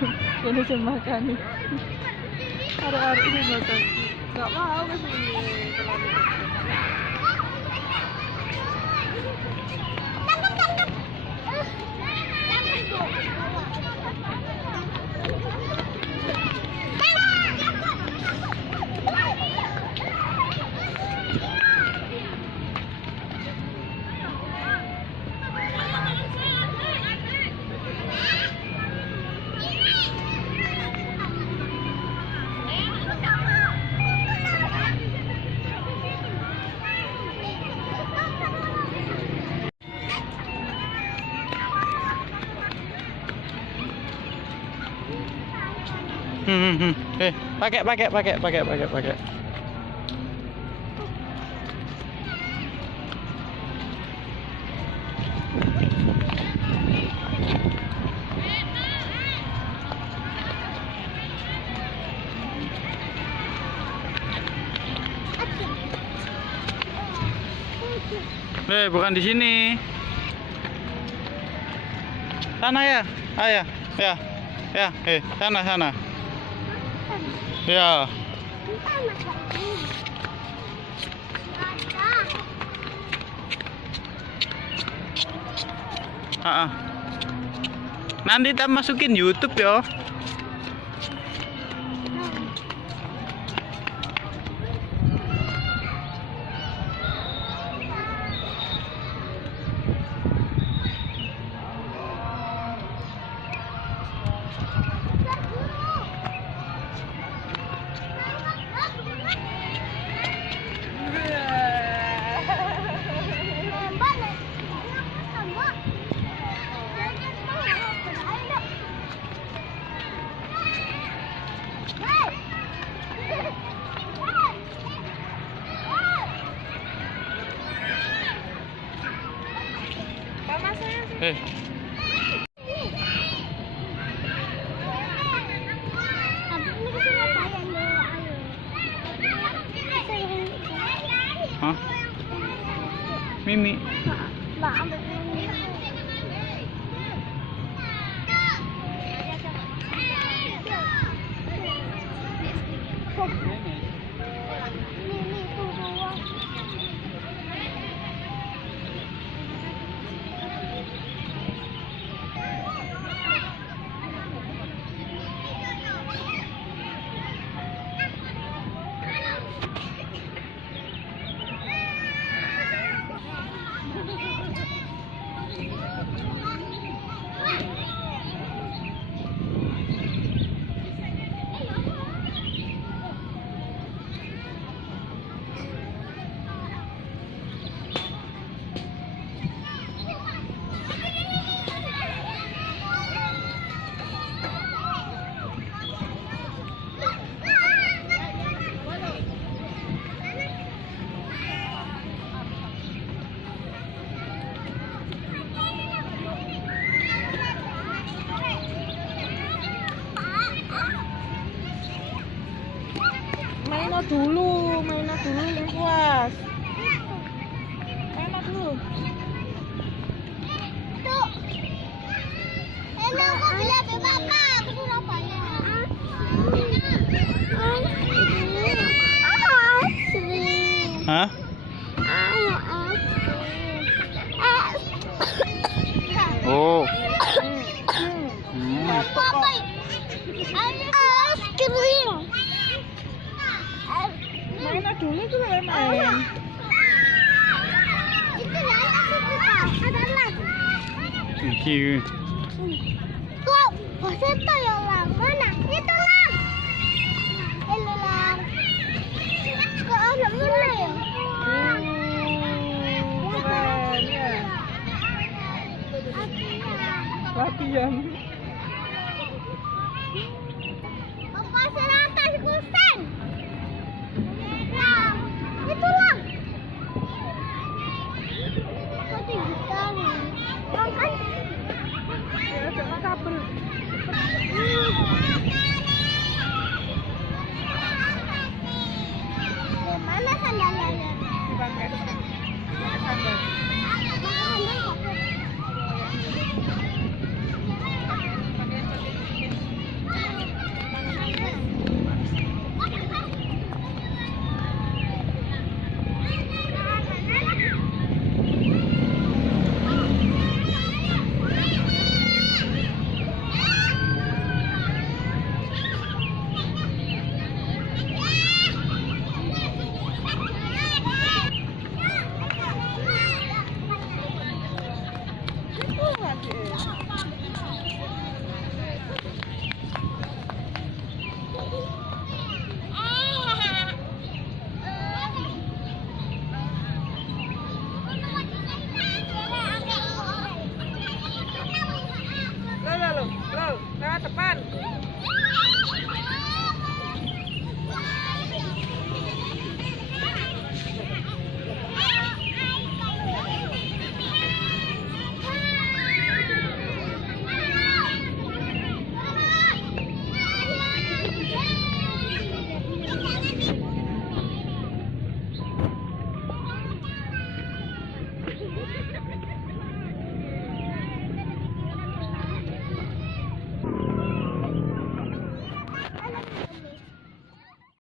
Ini cuma makan nih. Arek-arek ini makan. Gak mau ke sini. Terlalu dekat. Pakai. Bukan di sini. Sana ya. Ayah. Ya. Sana. Ya. Nanti kita masukin YouTube ya. Hah? Mimi. Mainnya dulu puas. Mainnya dulu. Tuh. Enak kok bila Bapak ke Surabaya. Hah? Oh. Mainnya dulu tuh main. Itu ada lagi. Iki. Kok boseto ya lang? Mana? Itu lang. Hello lang. Kok ada mana ya? Keren ya. Latihan. Apa selatan kusen? Lang. Itu lang. Kok tinggi sekali? Lang kan? Ya, jangan kabel. Mana sandalnya? Dipakai. Sandal. depan.